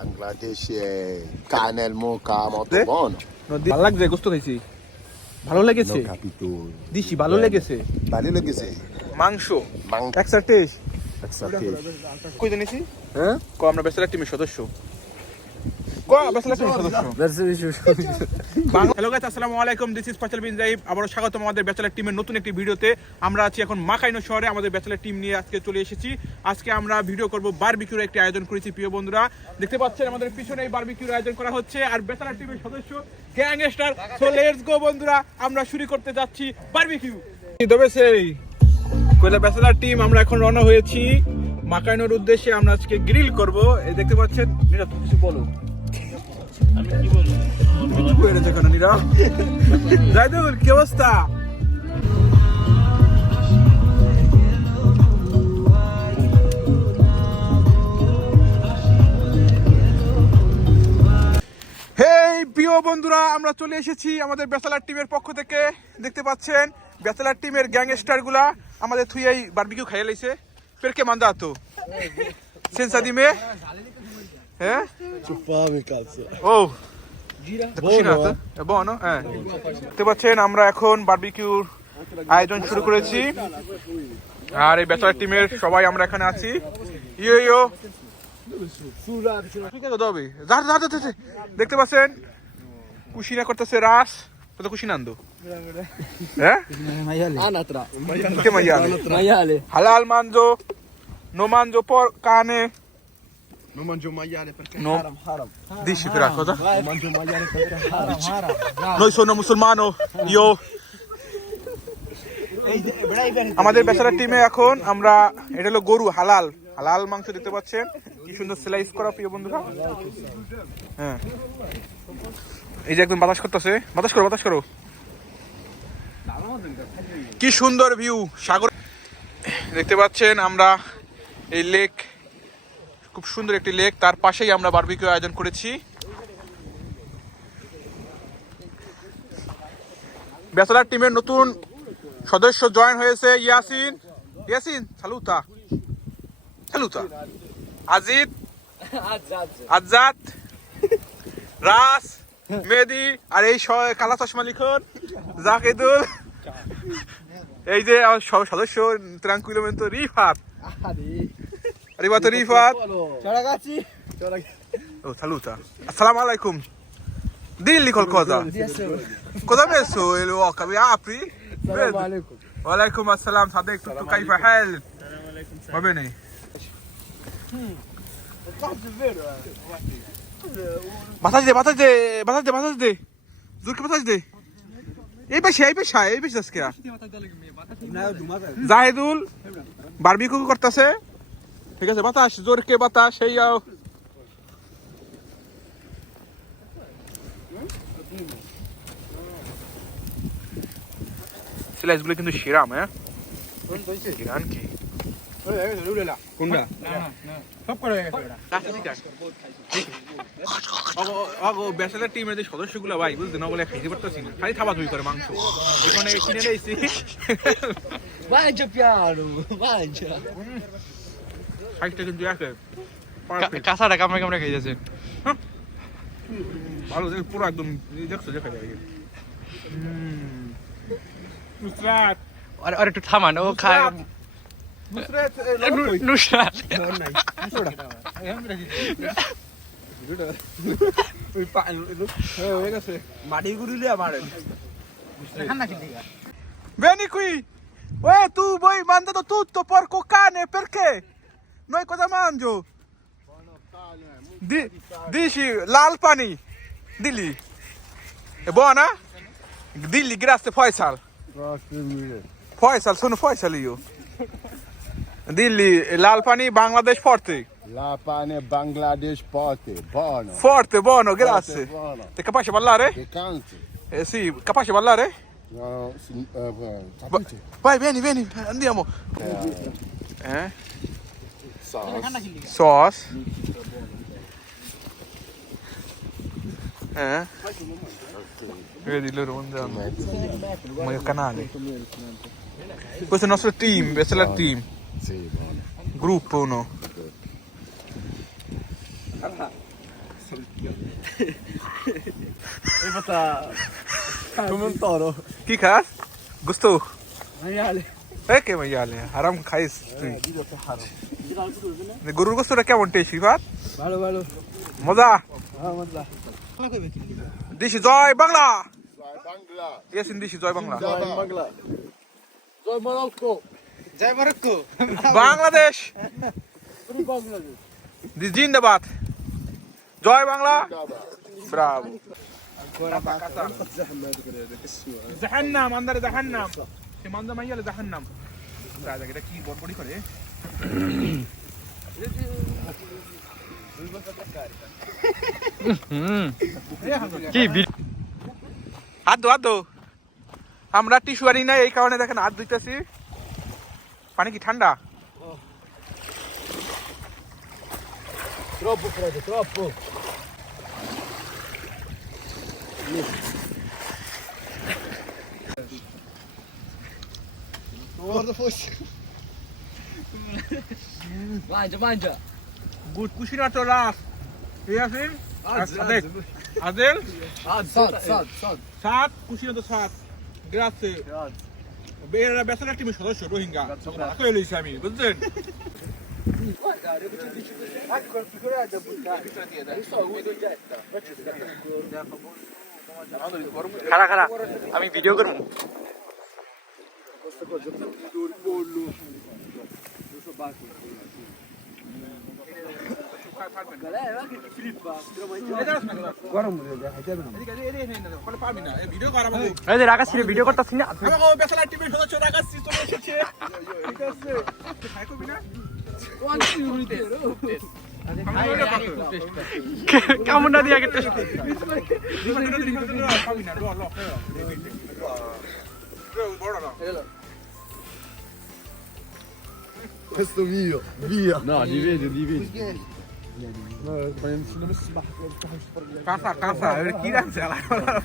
Bangladesh carne al mocha molto buono. ভালো লাগছে গোস্ত খাইছি ভালো লেগেছে Ho capito. দিশি ভালো লেগেছে Vale lo che sei? মাংস Manca এক্সট্রা টেস্ট te. কই জানিছি Eh? কো আমরা ব্যাচেলার টিমের সদস্য কো ব্যাচেলার টিমের সদস্য হ্যালো গাইস আসসালামু আলাইকুম this is Faisal bin jibe আবারো স্বাগতম আমাদের ব্যাচেলার টিমের নতুন একটি ভিডিওতে আমরা আছি এখন মাকাইনো শহরে আমাদের ব্যাচেলার টিম নিয়ে আজকে চলে এসেছি আজকে আমরা ভিডিও করব বারবিকিউর একটি আয়োজন করেছি প্রিয় বন্ধুরা দেখতে পাচ্ছেন আমাদের পিছনে এই বারবিকিউর আয়োজন করা হচ্ছে আর ব্যাচেলার টিমের সদস্য গ্যাংস্টার সো লেটস গো বন্ধুরা আমরা শুরু করতে যাচ্ছি বারবিকিউ তবে সেই কয়লা ব্যাচেলার টিম আমরা এখন রওনা হয়েছি মাকাইনোর উদ্দেশ্যে আমরা আজকে গ্রিল করব এই দেখতে পাচ্ছেন নিরা তুমি কিছু বলো আমি কি বলবো তুমি কি কইরে দেখো না নিরা জাইদুল কি অবস্থা হেই প্রিয় বন্ধুরা আমরা চলে এসেছি আমাদের ব্যাচেলার টিমের পক্ষ থেকে দেখতে পাচ্ছেন ব্যাচেলার টিমের গ্যাংস্টার গুলা আমাদের থুই বারবিকিউ খাইয়া লাইছে perché mandato senza di me eh C'ho fame cazzo. oh cucinato è buono দেখতে পাচ্ছেন আমরা এখন বারবিকিউর আয়োজন শুরু করেছি আর এই ব্যাচেলার টিমের সবাই আমরা এখানে আছি ইয়ো দেখতে পাচ্ছেন কুশিনা করতেছে রাস কত কুশিনান্দো che maiale halal mangio non mangio carne Non mangio maiale perché no haram. dici però cosa Non mangio maiale perché haram. noi sono musulmano io আমাদের ব্যাচেলার টিমে এখন আমরা এটা হলো গরু হালাল হালাল মাংস দেখতে পাচ্ছেন কি সুন্দর স্লাইস করা প্রিয় বন্ধুরা হ্যাঁ এই যে একদম বাতাস করতেছে বাতাস করো কি সুন্দর ভিউ সাগর দেখতে পাচ্ছেন আমরা এই লেক খুব সুন্দর একটি লেক তার পাশেই আমরা বারবিকিউ আয়োজন করেছি ব্যাচেলার টিমের নতুন সদস্য জয়েন হয়েছে ইয়াসিন সালুতা আজিদ আজাদ রাস মেহেদি আর এই কালা চশমা লিখন জাকিদুল এই যে আমার সদস্য ট্রাঙ্কুইলোমেন্টো Rifat oh saluta assalamu alaikum dilli qualcosa cosa ha messo il wok mi apri wa alaikum assalam sadik tutto kaifa hal va bene বাতাস দে জোরকে বাতাস দে এই পেশা আজকে জাহিদুল বারবিকিউ করতেছে ঠিক আছে বাতাস জোরকে বাতাস সেই যাও স্লাইসগুলো কিন্তু শিরাম শিরান কি কোনটা ব্যাচেলার টিমের যে সদস্যগুলো ভাই বুঝতে না বলে খাইতে পারতেছি না খালি খাওয়া ধুই করে মাংস এখানে কিনে নিয়েছি সাইজটা কিন্তু কাঁচাটা কামড়ে খাই যাচ্ছে ভালো পুরো একদম দেখছো দেখা যায় নুসরাত আর একটু থামান ও খায় Nusrat Vieni qui! Uè, tu vuoi mandato tutto, porco cane, perché? Noi cosa mangio? Dici l'Alpani, dilli. È buona? Dilli grazie Faisal. Faisal, sono Faisal io. Dilli l'Alpani Bangladesh forte. La pane Bangladesh buono. Forte, buono, grazie. Buono. Sei capace di ballare? Che canti? Sì, capace di ballare? No, sapete? Vai, vieni, andiamo. Sauce. Vedi loro mangiano. Ma il canale. Questo è il nostro team, Bachelor team. Sì, buono. Gruppo 1. Come un toro. কি খাস গোস্ত Maiale. কে মাইয়ালে হারাম খাইস তুই Video che haram. গরুর গোস্তটা কেমন test Rifat Valo. মজা Valla. দেশি জয় বাংলা Bangla. ইয়াসিন দেশি জয় Bangla Zoy Bangla. Zoy Morocco. Jai Morocco. Bangladesh জিন্দাবাদ জয় বাংলা ব্রাভো জাহান্নাম আন্দারে জাহান্নাম সে মানজা মাইয়ালে জাহান্নাম রাজা এটা কি বড়বড়ি করে কি হাত দো আমরা টিস্যু আনি না এই কারণে দেখেন হাত ধুইতেছি পানি কি ঠান্ডা Troppo freddo, troppo. Guarda fosse. Mangia. গুড কুশিনা তো রাস ইয়াসিন আদেল আদেল Sad. সাত কুশিনা তো সাত গ্রাসে বেরা বেসালা টিমের সদস্য রোহিঙ্গা কই লইছি আমি বুঝছেন খারা আমি ভিডিও করব Guarda un পারবি না এই ভিডিও করা আমাকে এই যে রাখা ছিল ভিডিও করতেছি না আমাকে বেসালা টিমের সদস্য রাখাচ্ছি চলে এসেছে ঠিক আছে খাই করবি না কেমনটা দিয়ে আগে টেস্ট পাবি না ল বড় না Questo mio. Via. No, li vedi. কাঁচা এর কি রাখছে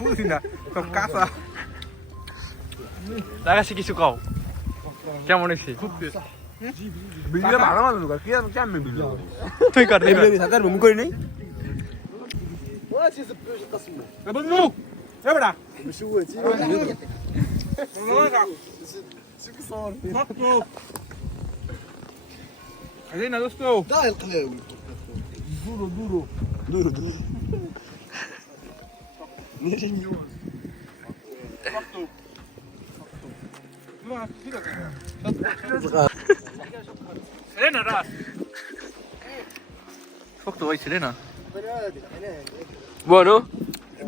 বুঝি না সব কাঁচা রাখাছি কিছু কও কেমন হয়েছে Biglio ma non lo che è biglio. তুই কর দিবি Devi sacar un coi nei. বন্ধু এ বেটা Mexi o outro. Alina, let's go. Dai il cleo. Duro. Elena, ras. শক্ত হয়েছে রে না Buono?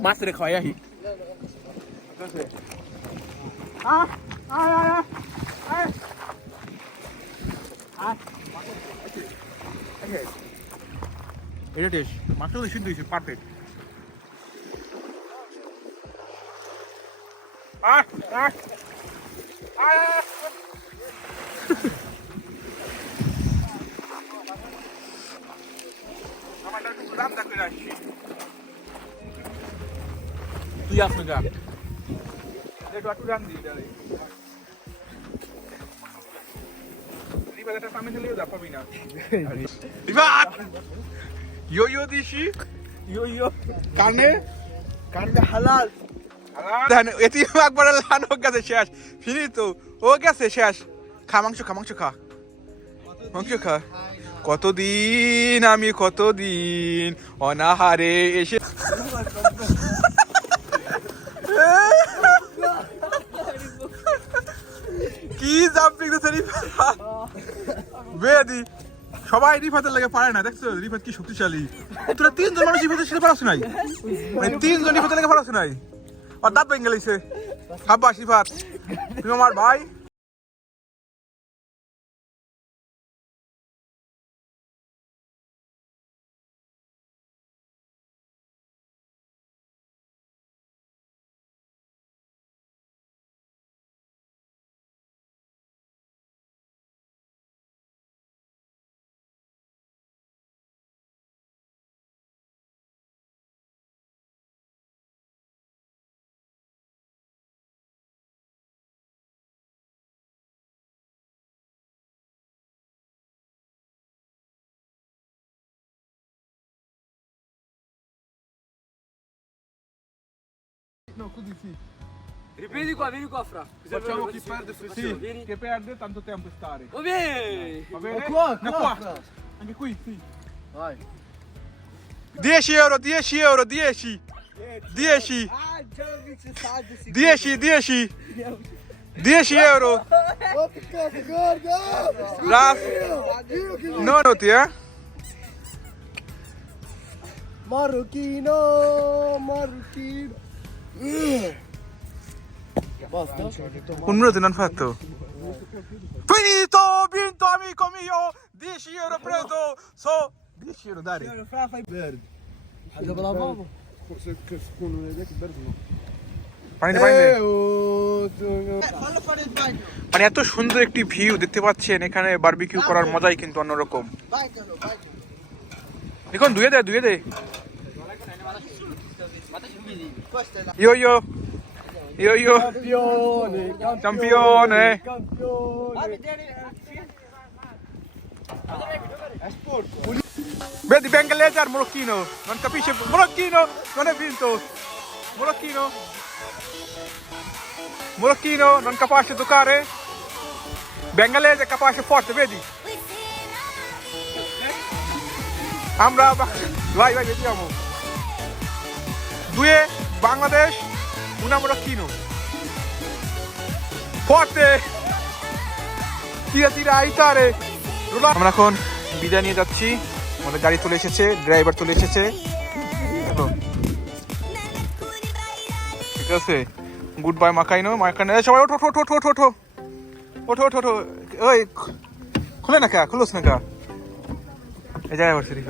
মাছ রে খাওয়াই আহি এটা টেস্ট মাছটা তো সিদ্ধ হয়েছে পারফেক্ট তুই আসবে গা একটু রান দিই রিবাটা সামনে চলে যা পাবি না রিবাট ইয়ো দিশি ইয়ো কানে halal. দেখেন এটি একবার লান হোক গেছে শেষ ফিনি তো ও গেছে শেষ খা মাংস খা কতদিন অনাহারে এসে কি জাম্পিং দিচ্ছে রিফাত বেদি সবাই রিফাতের লাগে পারে না দেখছো রিফাত কি শক্তিশালী তোরা তিনজন মানুষ রিফাতের সাথে পারছ নাই মানে তিনজন রিফাতের লাগে পারছ নাই আর দাঁত ভেঙে গেছে হাব্বাস রিফাত তুমি আমার ভাই Ripeti qua, vieni qua fra. Facciamo chi perde sì, Vieni. che perde tanto tempo stare. Va bene. Va bene? Qua, No, qua. qua. Anche qui, sì. Vai. 10 euro, 10 euro, 10. 10. 10, 10. 10 euro. Oh, che cazzo, guarda! Raz. No, noti, Marocchino, marocchino. Basta? Un minuto non fatto. Finito, vinto amico mio. 10 euro preso. So 10 euro, dai. Verde. Andiamo la mano. পানিতে পানি দে। Fallo fare il bagno. মানে এত সুন্দর একটি view দেখতে পাচ্ছেন, এখানে barbecue করার মজাই কিন্তু অন্যরকম। Bagnalo, bagno. এখন ধুয়ে দে, ধুয়ে দে। Questa è la ইয়ো ইয়ো ইয়ো ইয়ো campione, campione. campione. È sporco. Vedi bengalese al Morocchino, non capisce, Morocchino non è vinto, Morocchino, Morocchino non capace giocare, bengalese capace forte, vedi? আমরা vai vai vediamo, 2 Bangladesh, 1 Morocchino, forte, tira tira aiutare, আমরা এখন বিদায় নিয়ে যাচ্ছি। আমাদের গাড়ি চলে এসেছে, ড্রাইভার চলে এসেছে, দেখো। ঠিক আছে, গুড বাই মাকাইনো, মাকাইনো সবাই ওঠো ওঠো ওঠো ওঠো ওঠো ওঠো ওঠো ওঠো, ওই খুলে না কা, খুলোস না কা, এই ড্রাইভার শরীফ